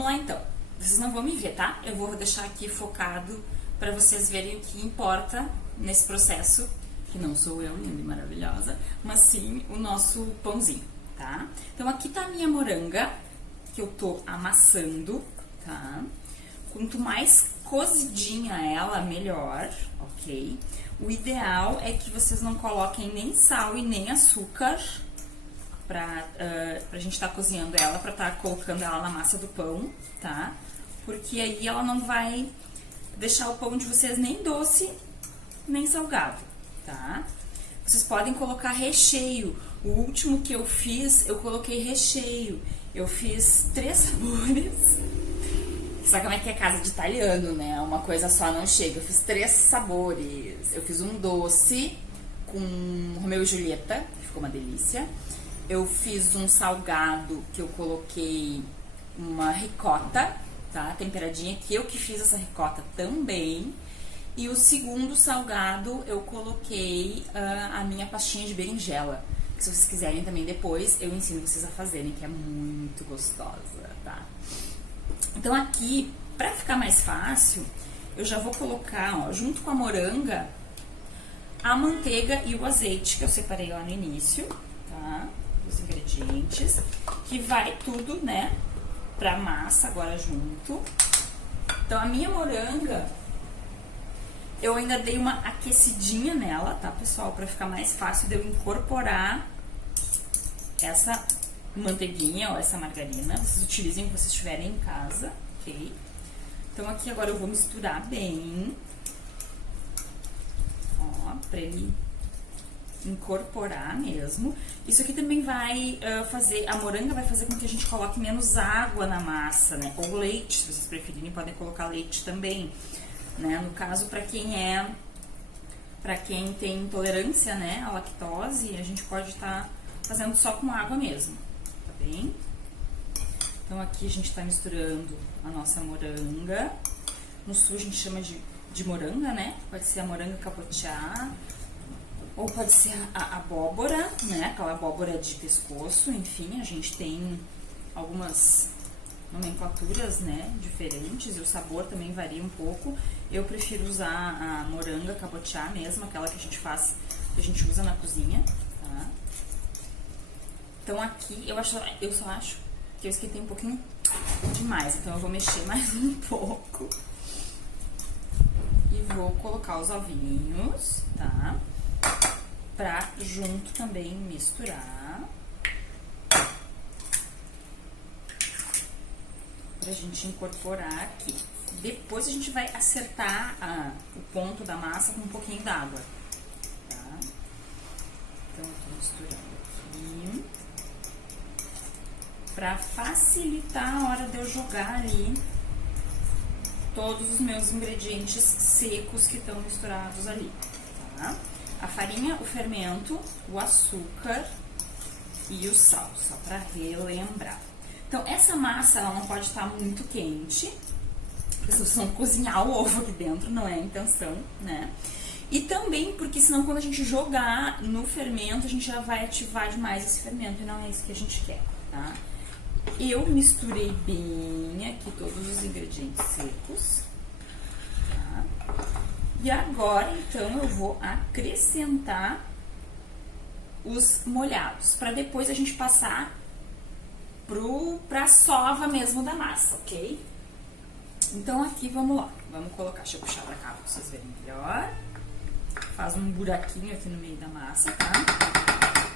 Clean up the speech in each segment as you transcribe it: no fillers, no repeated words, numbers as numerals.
Vamos lá então. Vocês não vão me ver, tá? Eu vou deixar aqui focado para vocês verem o que importa nesse processo, que não sou eu, linda e maravilhosa, mas sim o nosso pãozinho, tá? Então aqui tá a minha moranga, que eu tô amassando, tá? Quanto mais cozidinha ela, melhor, ok? O ideal é que vocês não coloquem nem sal e nem açúcar pra gente tá cozinhando ela, pra tá colocando ela na massa do pão, tá? Porque aí ela não vai deixar o pão de vocês nem doce, nem salgado, tá? Vocês podem colocar recheio. O último que eu fiz, eu coloquei recheio. Eu fiz 3 sabores. Sabe como é que é casa de italiano, né? Uma coisa só não chega. Eu fiz 3 sabores. Eu fiz um doce com Romeu e Julieta, que ficou uma delícia. Eu fiz um salgado que eu coloquei uma ricota, tá? Temperadinha, que eu que fiz essa ricota também. E o segundo salgado eu coloquei a minha pastinha de berinjela. Que se vocês quiserem também depois, eu ensino vocês a fazerem, que é muito gostosa, tá? Então aqui, pra ficar mais fácil, eu já vou colocar, ó, junto com a moranga, a manteiga e o azeite, que eu separei lá no início, tá? Os ingredientes, que vai tudo, né, pra massa agora junto. Então a minha moranga, eu ainda dei uma aquecidinha nela, tá, pessoal? Pra ficar mais fácil de eu incorporar essa manteiguinha ou essa margarina. Vocês utilizem o que vocês tiverem em casa, ok? Então aqui agora eu vou misturar bem, ó, pra ele incorporar mesmo. Isso aqui também vai fazer, a moranga vai fazer com que a gente coloque menos água na massa, né? Ou leite, se vocês preferirem, podem colocar leite também, né? No caso, pra quem tem intolerância, né, à lactose, a gente pode estar fazendo só com água mesmo, tá bem? Então aqui a gente tá misturando a nossa moranga. No sul a gente chama de moranga, né? Pode ser a moranga cabotiá, ou pode ser a abóbora, né? Aquela abóbora de pescoço, enfim, a gente tem algumas nomenclaturas, né, diferentes, e o sabor também varia um pouco. Eu prefiro usar a moranga cabotiá mesmo, aquela que a gente faz, que a gente usa na cozinha, tá? Então aqui eu só acho que eu esquentei um pouquinho demais, então eu vou mexer mais um pouco. E vou colocar os ovinhos, tá? Pra junto também misturar. Pra gente incorporar aqui. Depois a gente vai acertar o ponto da massa com um pouquinho d'água, tá? Então eu tô misturando aqui. Pra facilitar a hora de eu jogar ali todos os meus ingredientes secos que estão misturados ali, tá? A farinha, o fermento, o açúcar e o sal, só pra relembrar. Então, essa massa, ela não pode estar muito quente, porque vocês vão cozinhar o ovo aqui dentro, não é a intenção, né? E também porque senão quando a gente jogar no fermento, a gente já vai ativar demais esse fermento, e não é isso que a gente quer, tá? Eu misturei bem aqui todos os ingredientes secos, tá? E agora, então, eu vou acrescentar os molhados, para depois a gente passar pra sova mesmo da massa, ok? Então aqui, vamos lá. Vamos colocar, deixa eu puxar pra cá pra vocês verem melhor. Faz um buraquinho aqui no meio da massa, tá?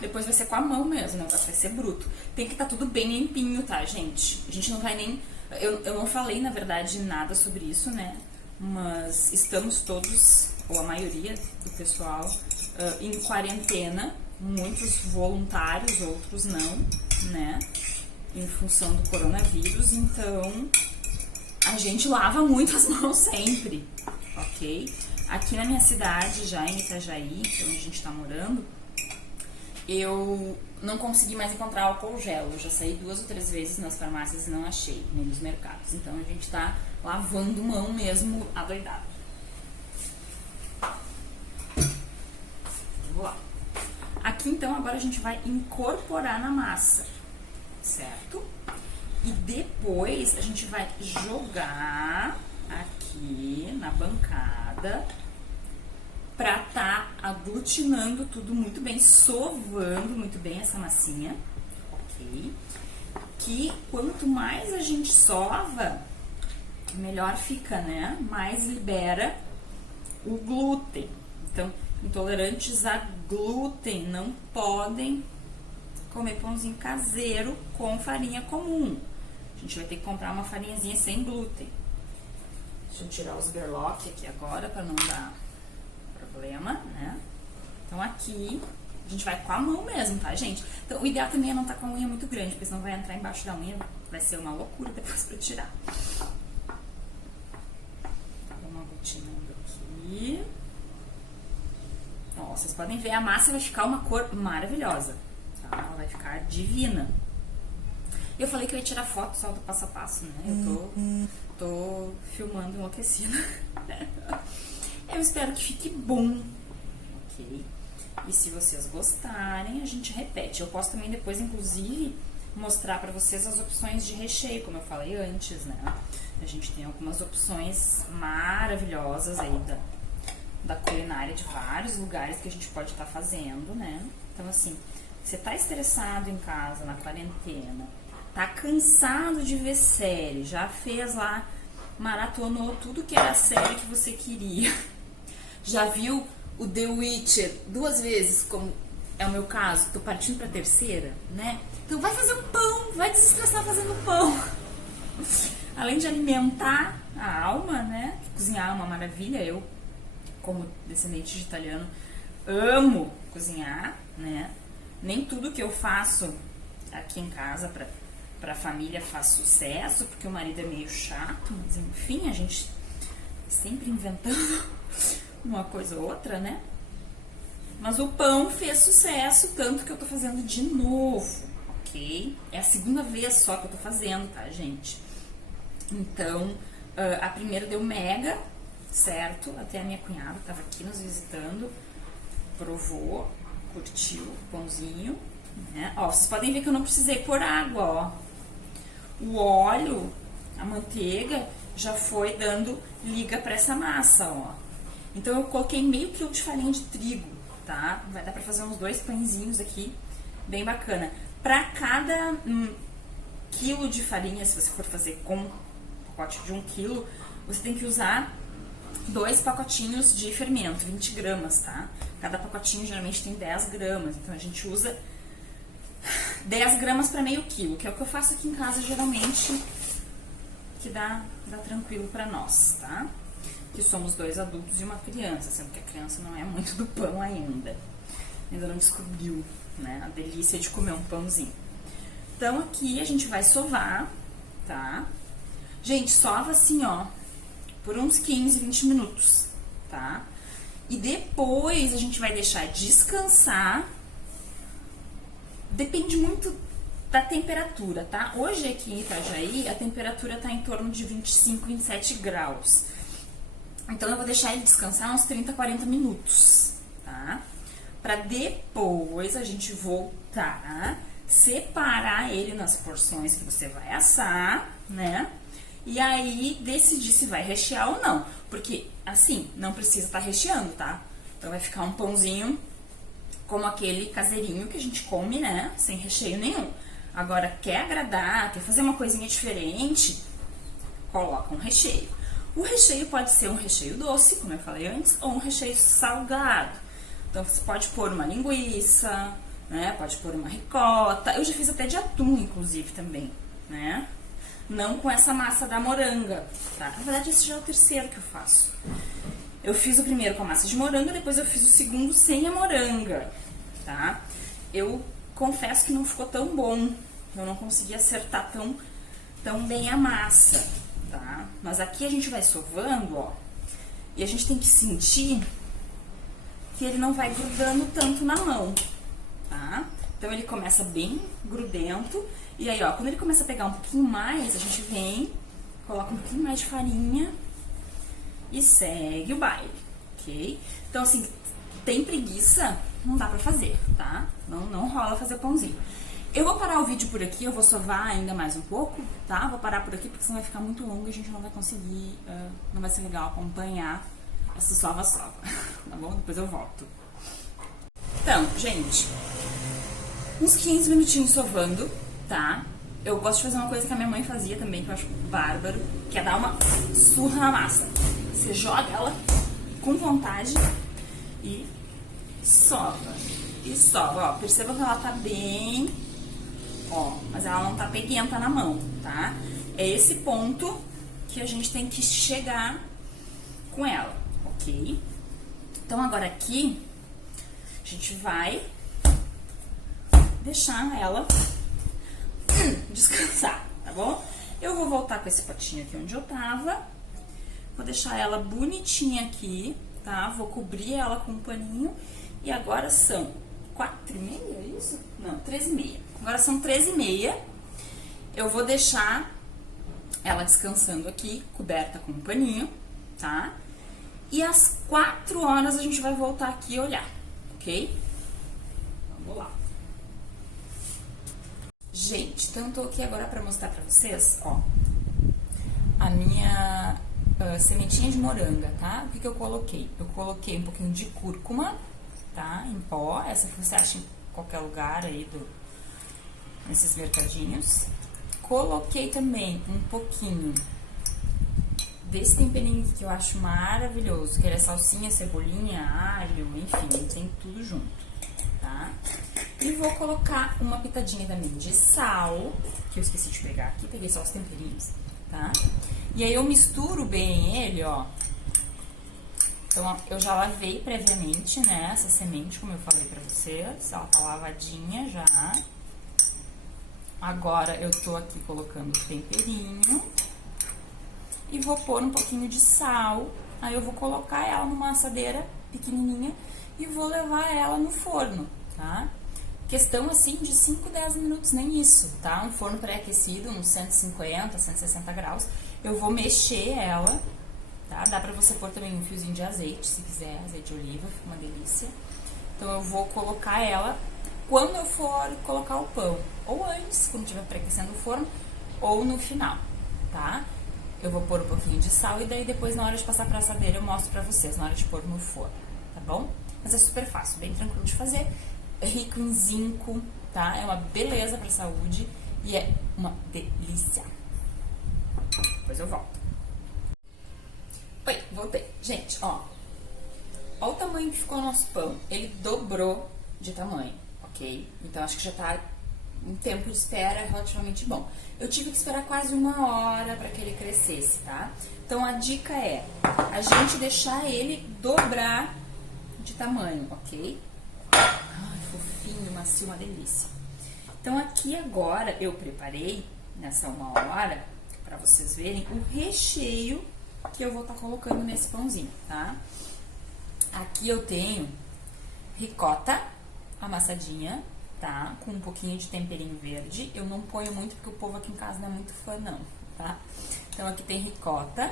Depois vai ser com a mão mesmo, né? Vai ser bruto. Tem que estar tudo bem limpinho, tá, gente? A gente não vai nem... Eu não falei, na verdade, nada sobre isso, né? Mas estamos todos, ou a maioria do pessoal, em quarentena. Muitos voluntários, outros não, né? Em função do coronavírus, então a gente lava muito as mãos sempre, ok? Aqui na minha cidade, já em Itajaí, que é onde a gente tá morando, eu não consegui mais encontrar álcool gel. Eu já saí 2 ou 3 vezes nas farmácias e não achei, nem nos mercados. Então a gente tá lavando mão mesmo adoidado. Vamos lá. Aqui então agora a gente vai incorporar na massa, certo? E depois a gente vai jogar aqui na bancada pra tá aglutinando tudo muito bem, sovando muito bem essa massinha, ok? Que quanto mais a gente sova, melhor fica, né? Mais libera o glúten. Então, intolerantes a glúten não podem comer pãozinho caseiro com farinha comum. A gente vai ter que comprar uma farinhazinha sem glúten. Deixa eu tirar os berlock aqui agora para não dar problema, né? Então aqui a gente vai com a mão mesmo, tá, gente? Então o ideal também é não estar com a unha muito grande, porque senão vai entrar embaixo da unha, vai ser uma loucura depois pra tirar. Vamos aglutinando aqui. Ó, vocês podem ver, a massa vai ficar uma cor maravilhosa, tá? Ela vai ficar divina. Eu falei que eu ia tirar foto só do passo a passo, né? Eu tô filmando enlouquecida. Eu espero que fique bom, ok? E se vocês gostarem, a gente repete. Eu posso também depois, inclusive, mostrar pra vocês as opções de recheio, como eu falei antes, né? A gente tem algumas opções maravilhosas aí da culinária de vários lugares que a gente pode estar fazendo, né? Então, assim, você tá estressado em casa, na quarentena, tá cansado de ver série, já fez lá, maratonou tudo que era série que você queria, já viu o The Witcher 2 vezes, como é o meu caso, tô partindo pra terceira, né? Então vai fazer um pão, vai desestressar fazendo pão. Além de alimentar a alma, né? Cozinhar é uma maravilha, eu, como descendente de italiano, amo cozinhar, né? Nem tudo que eu faço aqui em casa pra família faz sucesso, porque o marido é meio chato, mas enfim, a gente sempre inventando uma coisa ou outra, né? Mas o pão fez sucesso, tanto que eu tô fazendo de novo, ok? É a segunda vez só que eu tô fazendo, tá, gente? Então, a primeira deu mega, certo? Até a minha cunhada tava aqui nos visitando, provou, curtiu o pãozinho, né? Ó, vocês podem ver que eu não precisei pôr água, ó. O óleo, a manteiga, já foi dando liga pra essa massa, ó. Então, eu coloquei meio quilo de farinha de trigo, tá? Vai dar pra fazer uns 2 pãezinhos aqui, bem bacana. Pra cada quilo de farinha, se você for fazer com um pacote de 1 quilo, você tem que usar 2 pacotinhos de fermento, 20 gramas, tá? Cada pacotinho geralmente tem 10 gramas, então a gente usa 10 gramas para meio quilo, que é o que eu faço aqui em casa geralmente, que dá tranquilo para nós, tá? Que somos 2 adultos e uma criança, sendo que a criança não é muito do pão ainda não descobriu, né, a delícia de comer um pãozinho. Então aqui a gente vai sovar, tá? Gente, sova assim, ó, por uns 15, 20 minutos, tá? E depois a gente vai deixar descansar. Depende muito da temperatura, tá? Hoje aqui em Itajaí, a temperatura tá em torno de 25, 27 graus. Então eu vou deixar ele descansar uns 30, 40 minutos, tá? Pra depois a gente voltar, separar ele nas porções que você vai assar, né? E aí decidir se vai rechear ou não. Porque, assim, não precisa estar recheando, tá? Então vai ficar um pãozinho como aquele caseirinho que a gente come, né? Sem recheio nenhum. Agora, quer agradar, quer fazer uma coisinha diferente, coloca um recheio. O recheio pode ser um recheio doce, como eu falei antes, ou um recheio salgado. Então, você pode pôr uma linguiça, né? Pode pôr uma ricota. Eu já fiz até de atum, inclusive, também, né? Não com essa massa da moranga, tá? Na verdade, esse já é o terceiro que eu faço. Eu fiz o primeiro com a massa de moranga, depois eu fiz o segundo sem a moranga, tá? Eu confesso que não ficou tão bom. Eu não consegui acertar tão bem a massa, tá? Mas aqui a gente vai sovando, ó. E a gente tem que sentir que ele não vai grudando tanto na mão, tá? Então, ele começa bem grudento. E aí, ó, quando ele começa a pegar um pouquinho mais, a gente vem, coloca um pouquinho mais de farinha e segue o baile, ok? Então, assim, tem preguiça, não dá pra fazer, tá? Não rola fazer pãozinho. Eu vou parar o vídeo por aqui, eu vou sovar ainda mais um pouco, tá? Vou parar por aqui porque senão vai ficar muito longo e a gente não vai conseguir, não vai ser legal acompanhar essa sova-sova, tá bom? Depois eu volto. Então, gente, uns 15 minutinhos sovando, tá? Eu gosto de fazer uma coisa que a minha mãe fazia também, que eu acho bárbaro, que é dar uma surra na massa. Você joga ela com vontade e sova. E sova, ó. Perceba que ela tá bem, ó, mas ela não tá peguenta na mão, tá? É esse ponto que a gente tem que chegar com ela, ok? Então, agora aqui, a gente vai deixar ela descansar, tá bom? Eu vou voltar com esse potinho aqui onde eu tava. Vou deixar ela bonitinha aqui, tá? Vou cobrir ela com um paninho. E agora são 4h30, é isso? Não, 3h30. Agora são 3h30. Eu vou deixar ela descansando aqui, coberta com um paninho, tá? E às 4 horas a gente vai voltar aqui e olhar, ok? Vamos lá. Gente, então eu tô aqui agora pra mostrar pra vocês, ó, a minha sementinha de moranga, tá? O que que eu coloquei? Eu coloquei um pouquinho de cúrcuma, tá? Em pó, essa que você acha em qualquer lugar aí nesses mercadinhos. Coloquei também um pouquinho desse temperinho que eu acho maravilhoso, que é salsinha, cebolinha, alho, enfim, tem tudo junto, tá? E vou colocar uma pitadinha também de sal, que eu esqueci de pegar aqui, peguei só os temperinhos, tá? E aí eu misturo bem ele, ó. Então, eu já lavei previamente, né, essa semente, como eu falei pra vocês, ela tá lavadinha já. Agora, eu tô aqui colocando o temperinho e vou pôr um pouquinho de sal. Aí, eu vou colocar ela numa assadeira pequenininha e vou levar ela no forno, tá? Questão, assim, de 5, 10 minutos, nem isso, tá? Um forno pré-aquecido, uns 150, 160 graus. Eu vou mexer ela, tá? Dá pra você pôr também um fiozinho de azeite, se quiser, azeite de oliva, fica uma delícia. Então, eu vou colocar ela quando eu for colocar o pão. Ou antes, quando estiver pré-aquecendo o forno, ou no final, tá? Eu vou pôr um pouquinho de sal e daí depois, na hora de passar pra assadeira, eu mostro pra vocês, na hora de pôr no forno, tá bom? Mas é super fácil, bem tranquilo de fazer. É rico em zinco, tá? É uma beleza pra saúde e é uma delícia. Depois eu volto. Oi, voltei. Gente, ó. Ó o tamanho que ficou o nosso pão. Ele dobrou de tamanho, ok? Então, acho que já tá um tempo de espera relativamente bom. Eu tive que esperar quase 1 hora pra que ele crescesse, tá? Então, a dica é a gente deixar ele dobrar de tamanho, ok? Ai, fofinho, macio, uma delícia. Então, aqui agora eu preparei, nessa 1 hora, pra vocês verem, o recheio que eu vou estar colocando nesse pãozinho, tá? Aqui eu tenho ricota amassadinha, tá? Com um pouquinho de temperinho verde. Eu não ponho muito porque o povo aqui em casa não é muito fã, não, tá? Então, aqui tem ricota,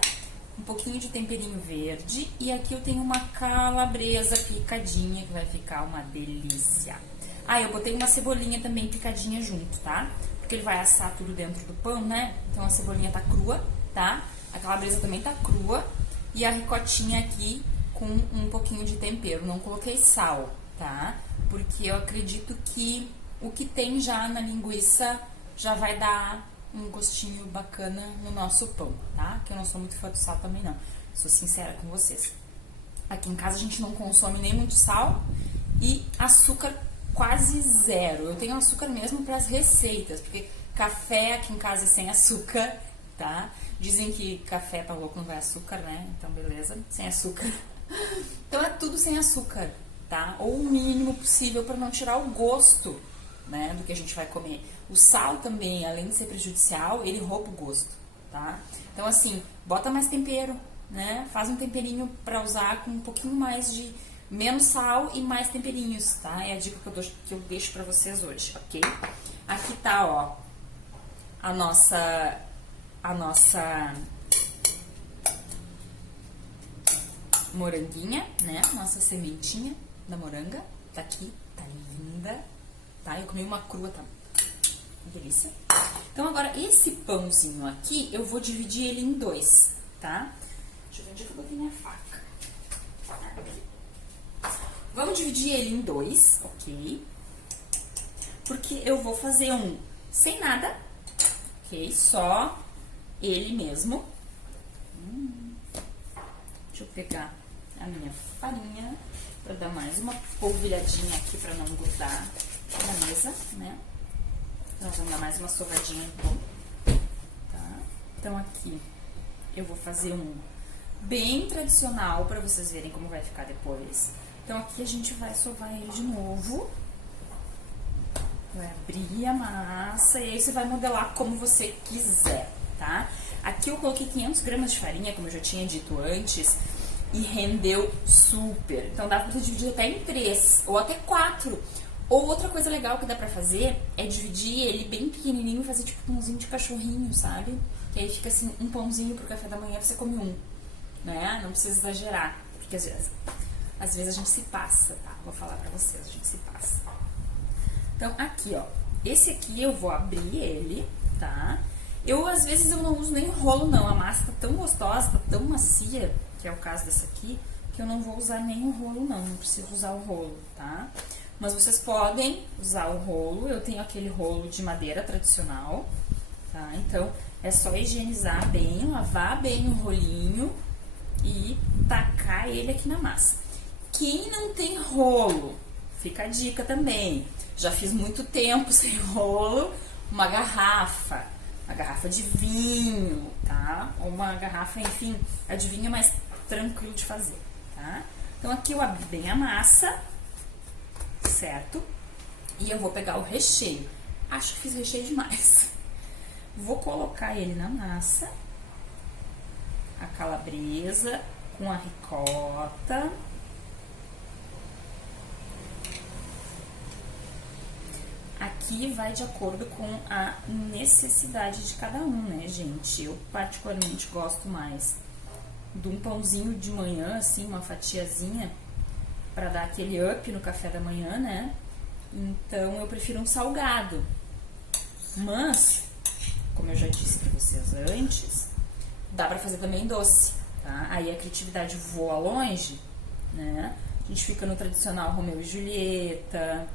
um pouquinho de temperinho verde e aqui eu tenho uma calabresa picadinha que vai ficar uma delícia. Ah, eu botei uma cebolinha também picadinha junto, tá? Porque ele vai assar tudo dentro do pão, né? Então a cebolinha tá crua, tá? A calabresa também tá crua e a ricotinha aqui com um pouquinho de tempero. Não coloquei sal, tá? Porque eu acredito que o que tem já na linguiça já vai dar um gostinho bacana no nosso pão, tá? Que eu não sou muito fã do sal também, não. Sou sincera com vocês. Aqui em casa a gente não consome nem muito sal e açúcar quase zero. Eu tenho açúcar mesmo para as receitas, porque café aqui em casa é sem açúcar, tá? Dizem que café pra louco não vai açúcar, né? Então, beleza, sem açúcar. Então, é tudo sem açúcar, tá? Ou o mínimo possível para não tirar o gosto, né, do que a gente vai comer. O sal também, além de ser prejudicial, ele rouba o gosto, tá? Então, assim, bota mais tempero, né? Faz um temperinho pra usar com um pouquinho mais de... menos sal e mais temperinhos, tá? É a dica que eu deixo pra vocês hoje, ok? Aqui tá, ó, a nossa moranguinha, né? Nossa sementinha da moranga. Tá aqui, tá linda, tá? Eu comi uma crua, tá Delícia. Então, agora, esse pãozinho aqui, eu vou dividir ele em dois, tá? Deixa eu ver onde é que eu botei minha faca. Aqui. Vamos dividir ele em dois, ok? Porque eu vou fazer um sem nada, ok? Só ele mesmo. Deixa eu pegar a minha farinha pra dar mais uma polvilhadinha aqui pra não grudar na mesa, né? Então, vamos dar mais uma sovadinha no pão, tá? Então, aqui eu vou fazer um bem tradicional pra vocês verem como vai ficar depois. Então, aqui a gente vai sovar ele de novo. Vai abrir a massa e aí você vai modelar como você quiser, tá? Aqui eu coloquei 500 gramas de farinha, como eu já tinha dito antes, e rendeu super. Então, dá pra você dividir até em 3 ou até 4. Ou outra coisa legal que dá pra fazer é dividir ele bem pequenininho e fazer tipo pãozinho de cachorrinho, sabe? Que aí fica assim, um pãozinho pro café da manhã, você come um, né? Não precisa exagerar, porque às vezes a gente se passa, tá? Vou falar pra vocês, a gente se passa. Então, aqui, ó, esse aqui eu vou abrir ele, tá? Às vezes, eu não uso nem rolo, não. A massa tá tão gostosa, tá tão macia, que é o caso dessa aqui, que eu não vou usar nem o rolo, não. Não preciso usar o rolo, tá? Mas vocês podem usar o rolo. Eu tenho aquele rolo de madeira tradicional, tá? Então, é só higienizar bem, lavar bem o rolinho e tacar ele aqui na massa. Quem não tem rolo, fica a dica também. Já fiz muito tempo sem rolo, uma garrafa de vinho, tá? Ou uma garrafa, enfim, a de vinho é mais tranquilo de fazer, tá? Então, aqui eu abri bem a massa, certo? E eu vou pegar o recheio. Acho que fiz recheio demais. Vou colocar ele na massa, a calabresa com a ricota. Aqui vai de acordo com a necessidade de cada um, né, gente? Eu particularmente gosto mais de um pãozinho de manhã, assim, uma fatiazinha, pra dar aquele up no café da manhã, né? Então, eu prefiro um salgado. Mas, como eu já disse pra vocês antes, dá pra fazer também doce, tá? Aí a criatividade voa longe, né? A gente fica no tradicional Romeu e Julieta,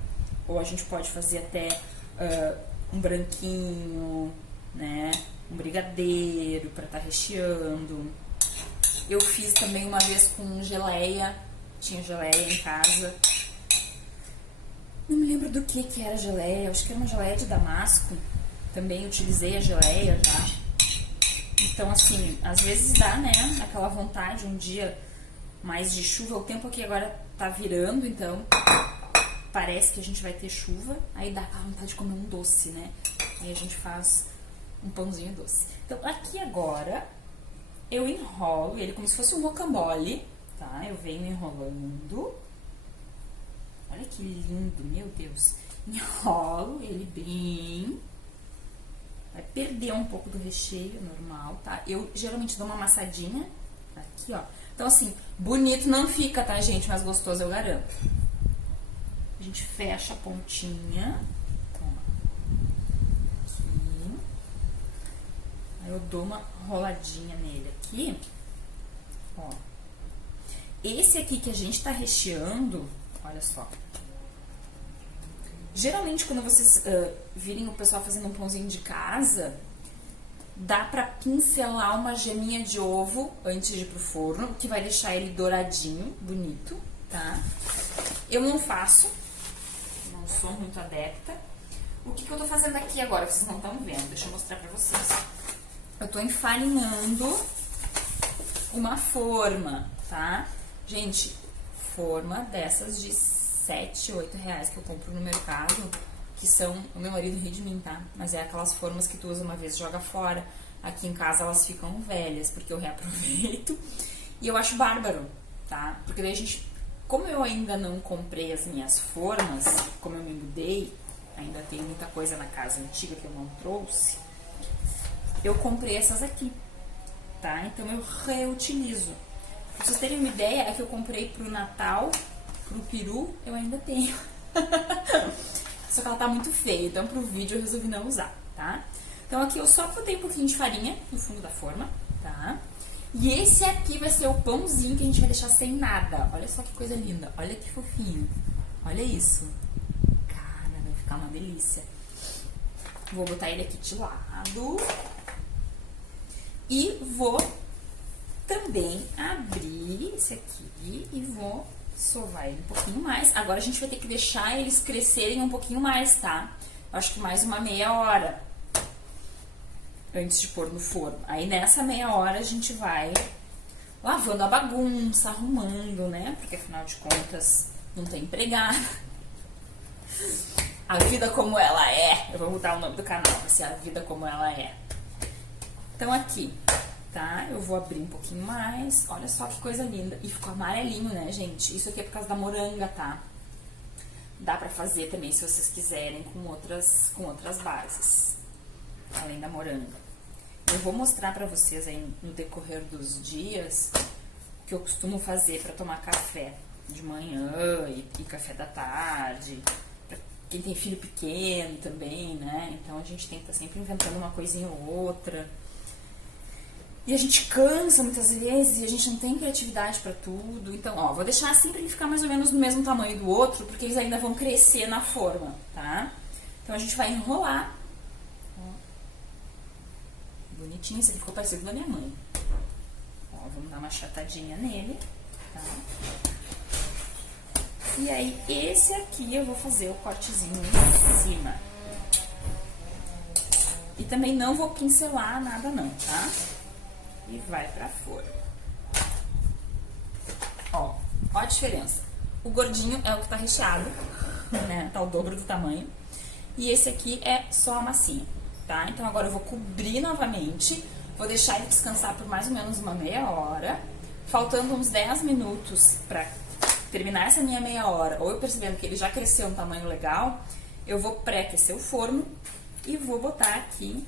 ou a gente pode fazer até um branquinho, né? Um brigadeiro pra estar recheando. Eu fiz também uma vez com geleia, tinha geleia em casa. Não me lembro do que era geleia, acho que era uma geleia de damasco. Também utilizei a geleia já. Então, assim, às vezes dá, né? Aquela vontade, um dia mais de chuva. O tempo aqui agora tá virando, então parece que a gente vai ter chuva, aí dá aquela vontade de comer um doce, né? Aí a gente faz um pãozinho doce. Então, aqui agora, eu enrolo ele como se fosse um rocambole, tá? Eu venho enrolando. Olha que lindo, meu Deus. Enrolo ele bem. Vai perder um pouco do recheio normal, tá? Eu geralmente dou uma amassadinha aqui, ó. Então, assim, bonito não fica, tá, gente? Mas gostoso eu garanto. A gente fecha a pontinha. Aqui. Aí eu dou uma roladinha nele aqui. Ó. Esse aqui que a gente tá recheando, olha só. Geralmente, quando vocês virem o pessoal fazendo um pãozinho de casa, dá pra pincelar uma geminha de ovo antes de ir pro forno, que vai deixar ele douradinho, bonito, tá? Eu não faço. Não sou muito adepta. O que eu tô fazendo aqui agora? Vocês não estão vendo. Deixa eu mostrar pra vocês. Eu tô enfarinhando uma forma, tá? Gente, forma dessas de 7, 8 reais que eu compro no mercado, que são... O meu marido ri de mim, tá? Mas é aquelas formas que tu usa uma vez e joga fora. Aqui em casa elas ficam velhas, porque eu reaproveito. E eu acho bárbaro, tá? Porque daí a gente... Como eu ainda não comprei as minhas formas, como eu me mudei, ainda tem muita coisa na casa antiga que eu não trouxe, eu comprei essas aqui, tá? Então eu reutilizo. Pra vocês terem uma ideia, é que eu comprei pro Natal, pro peru, eu ainda tenho. só que ela tá muito feia, então pro vídeo eu resolvi não usar, tá? Então aqui eu só botei um pouquinho de farinha no fundo da forma, tá? E esse aqui vai ser o pãozinho que a gente vai deixar sem nada. Olha só que coisa linda, olha que fofinho. Olha isso. Cara, vai ficar uma delícia. Vou botar ele aqui de lado. E vou também abrir esse aqui e vou sovar ele um pouquinho mais. Agora a gente vai ter que deixar eles crescerem um pouquinho mais, tá? Eu acho que mais uma meia hora antes de pôr no forno. Aí nessa meia hora a gente vai lavando a bagunça, arrumando, né? Porque afinal de contas não tem empregada. A vida como ela é. Eu vou mudar o nome do canal pra ser A Vida Como Ela É. Então aqui, tá? Eu vou abrir um pouquinho mais. Olha só que coisa linda. E ficou amarelinho, né, gente? Isso aqui é por causa da moranga, tá? Dá pra fazer também, se vocês quiserem, com outras bases. Além da moranga. Eu vou mostrar pra vocês aí no decorrer dos dias o que eu costumo fazer pra tomar café de manhã e café da tarde. Pra quem tem filho pequeno também, né? Então a gente tem que estar sempre inventando uma coisinha ou outra. E a gente cansa muitas vezes e a gente não tem criatividade pra tudo. Então, ó, vou deixar assim pra ele ficar mais ou menos do mesmo tamanho do outro, porque eles ainda vão crescer na forma, tá? Então a gente vai enrolar. Bonitinho, esse aqui ficou parecido da minha mãe. Ó, vamos dar uma achatadinha nele, tá? E aí, esse aqui eu vou fazer o cortezinho em cima. E também não vou pincelar nada não, tá? E vai pra forma. Ó a diferença. O gordinho é o que tá recheado, né? Tá o dobro do tamanho. E esse aqui é só a massinha. Tá? Então agora eu vou cobrir novamente, vou deixar ele descansar por mais ou menos uma meia hora, faltando uns 10 minutos pra terminar essa minha meia hora, ou eu percebendo que ele já cresceu um tamanho legal, eu vou pré-aquecer o forno e vou botar aqui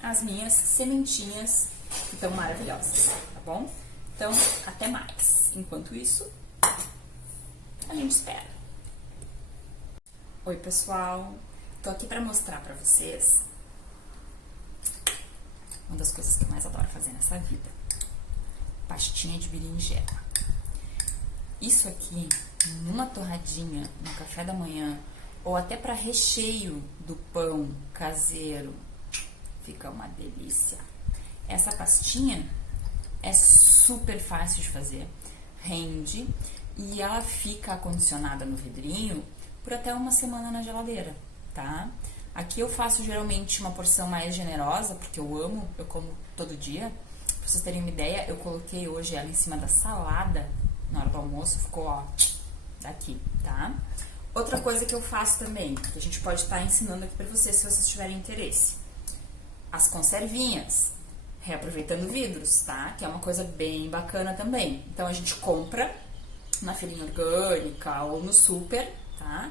as minhas sementinhas que estão maravilhosas, tá bom? Então, até mais. Enquanto isso, a gente espera. Oi, pessoal! Tô aqui pra mostrar pra vocês uma das coisas que eu mais adoro fazer nessa vida. Pastinha de berinjela. Isso aqui, numa torradinha, no café da manhã, ou até para recheio do pão caseiro, fica uma delícia. Essa pastinha é super fácil de fazer, rende, e ela fica acondicionada no vidrinho por até uma semana na geladeira, tá? Aqui eu faço geralmente uma porção mais generosa, porque eu amo, eu como todo dia. Pra vocês terem uma ideia, eu coloquei hoje ela em cima da salada na hora do almoço, ficou, ó, daqui, tá? Outra coisa que eu faço também, que a gente pode estar ensinando aqui pra vocês, se vocês tiverem interesse. As conservinhas, reaproveitando vidros, tá? Que é uma coisa bem bacana também. Então a gente compra na feirinha orgânica ou no super, tá?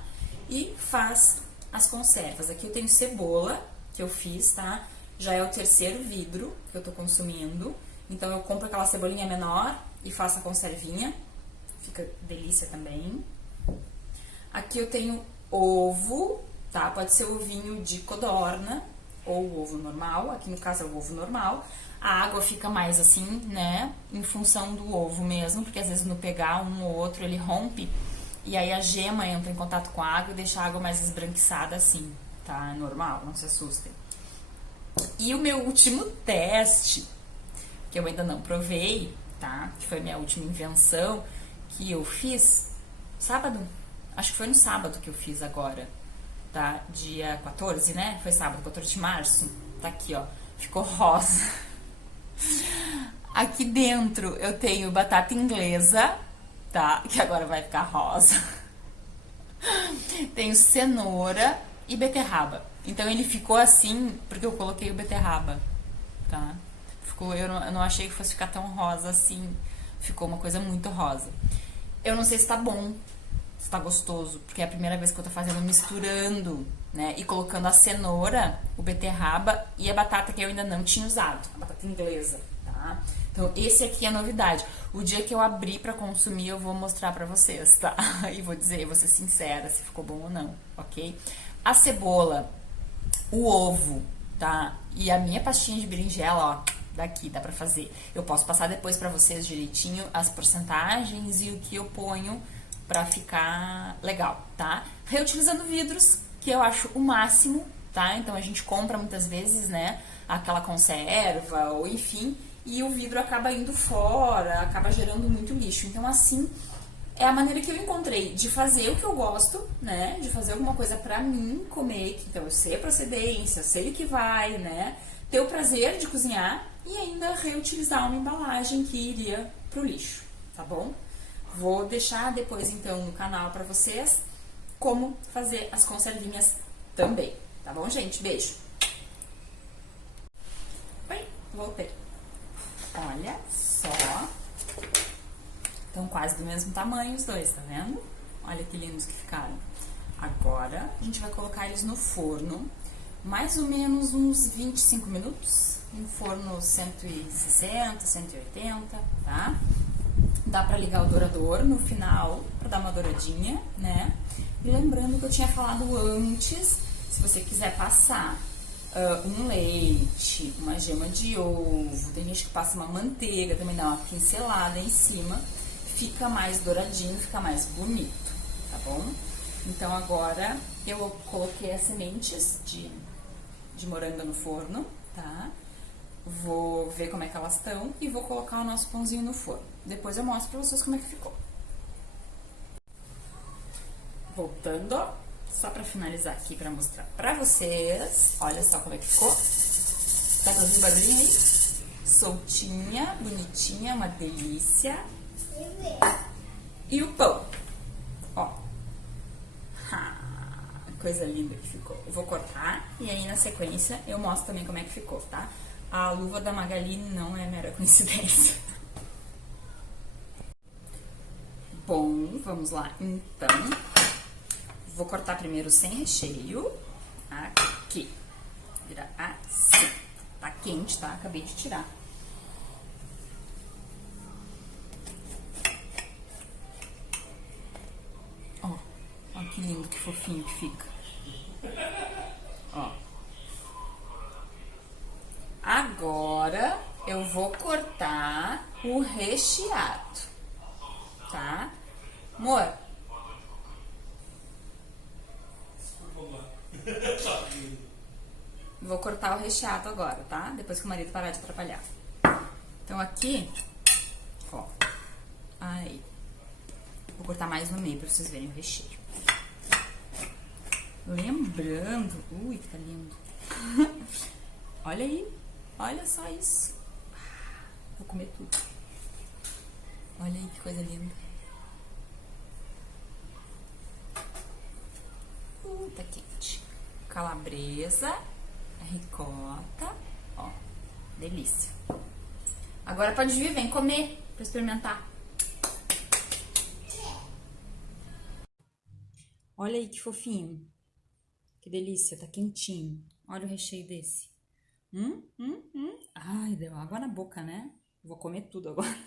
E faz as conservas. Aqui eu tenho cebola, que eu fiz, tá? Já é o terceiro vidro que eu tô consumindo. Então eu compro aquela cebolinha menor e faço a conservinha. Fica delícia também. Aqui eu tenho ovo, tá? Pode ser ovinho de codorna ou ovo normal. Aqui no caso é o ovo normal. A água fica mais assim, né? Em função do ovo mesmo, porque às vezes no pegar um ou outro ele rompe. E aí a gema entra em contato com a água e deixa a água mais esbranquiçada assim, tá? É normal, não se assustem. E o meu último teste, que eu ainda não provei, tá? Que foi a minha última invenção, que eu fiz sábado. Acho que foi no sábado que eu fiz agora, tá? Dia 14, né? Foi sábado, 14 de março. Tá aqui, ó. Ficou rosa. Aqui dentro eu tenho batata inglesa, tá? Que agora vai ficar rosa. Tenho cenoura e beterraba. Então ele ficou assim porque eu coloquei o beterraba, tá? Ficou, eu não achei que fosse ficar tão rosa assim. Ficou uma coisa muito rosa. Eu não sei se tá bom, se tá gostoso, porque é a primeira vez que eu tô fazendo misturando, né? E colocando a cenoura, o beterraba e a batata que eu ainda não tinha usado, a batata inglesa, tá? Então esse aqui é a novidade. O dia que eu abrir pra consumir eu vou mostrar pra vocês, tá? E vou dizer, vou ser sincera se ficou bom ou não, ok? a cebola, o ovo, tá? E a minha pastinha de berinjela, ó, daqui dá pra fazer. Eu posso passar depois pra vocês direitinho as porcentagens e o que eu ponho pra ficar legal, tá? Reutilizando vidros, que eu acho o máximo, tá? Então a gente compra muitas vezes, né, aquela conserva ou enfim, e o vidro acaba indo fora, acaba gerando muito lixo. Então assim, é a maneira que eu encontrei de fazer o que eu gosto, né? De fazer alguma coisa pra mim comer, que então eu sei a procedência, eu sei o que vai, né? Ter o prazer de cozinhar e ainda reutilizar uma embalagem que iria pro lixo, tá bom? Vou deixar depois então no canal pra vocês como fazer as conservinhas também, tá bom, gente? Beijo! Oi, voltei. Olha só. Estão quase do mesmo tamanho os dois, tá vendo? Olha que lindos que ficaram. Agora, a gente vai colocar eles no forno, mais ou menos uns 25 minutos, em forno 160, 180, tá? Dá pra ligar o dourador no final, pra dar uma douradinha, né? E lembrando que eu tinha falado antes, se você quiser passar um leite, uma gema de ovo, tem gente que passa uma manteiga, também dá uma pincelada em cima, fica mais douradinho, fica mais bonito, tá bom? Então agora eu coloquei as sementes de moranga no forno, tá? Vou ver como é que elas estão e vou colocar o nosso pãozinho no forno. Depois eu mostro pra vocês como é que ficou. Voltando, ó, só pra finalizar aqui pra mostrar pra vocês. Olha só como é que ficou. Tá com o barulhinho aí? Soltinha, bonitinha, uma delícia. E o pão, ó, coisa linda que ficou. Eu vou cortar e aí na sequência eu mostro também como é que ficou, tá? A luva da Magali não é mera coincidência. Bom, vamos lá então. Vou cortar primeiro sem recheio, aqui, virar assim. Tá quente, tá? Acabei de tirar. Olha que lindo, que fofinho que fica. Ó. Agora eu vou cortar o recheado, tá? Amor. Vou cortar o recheado agora, tá? Depois que o marido parar de atrapalhar. Então aqui, ó. Aí. Vou cortar mais no meio pra vocês verem o recheio. Lembrando... Ui, que tá lindo. Olha aí. Olha só isso. Vou comer tudo. Olha aí que coisa linda. Tá quente. Calabresa. Ricota. Ó, delícia. Agora pode vir, vem comer pra experimentar. Olha aí que fofinho. Que delícia, tá quentinho. Olha o recheio desse. Ai, deu água na boca, né? Vou comer tudo agora.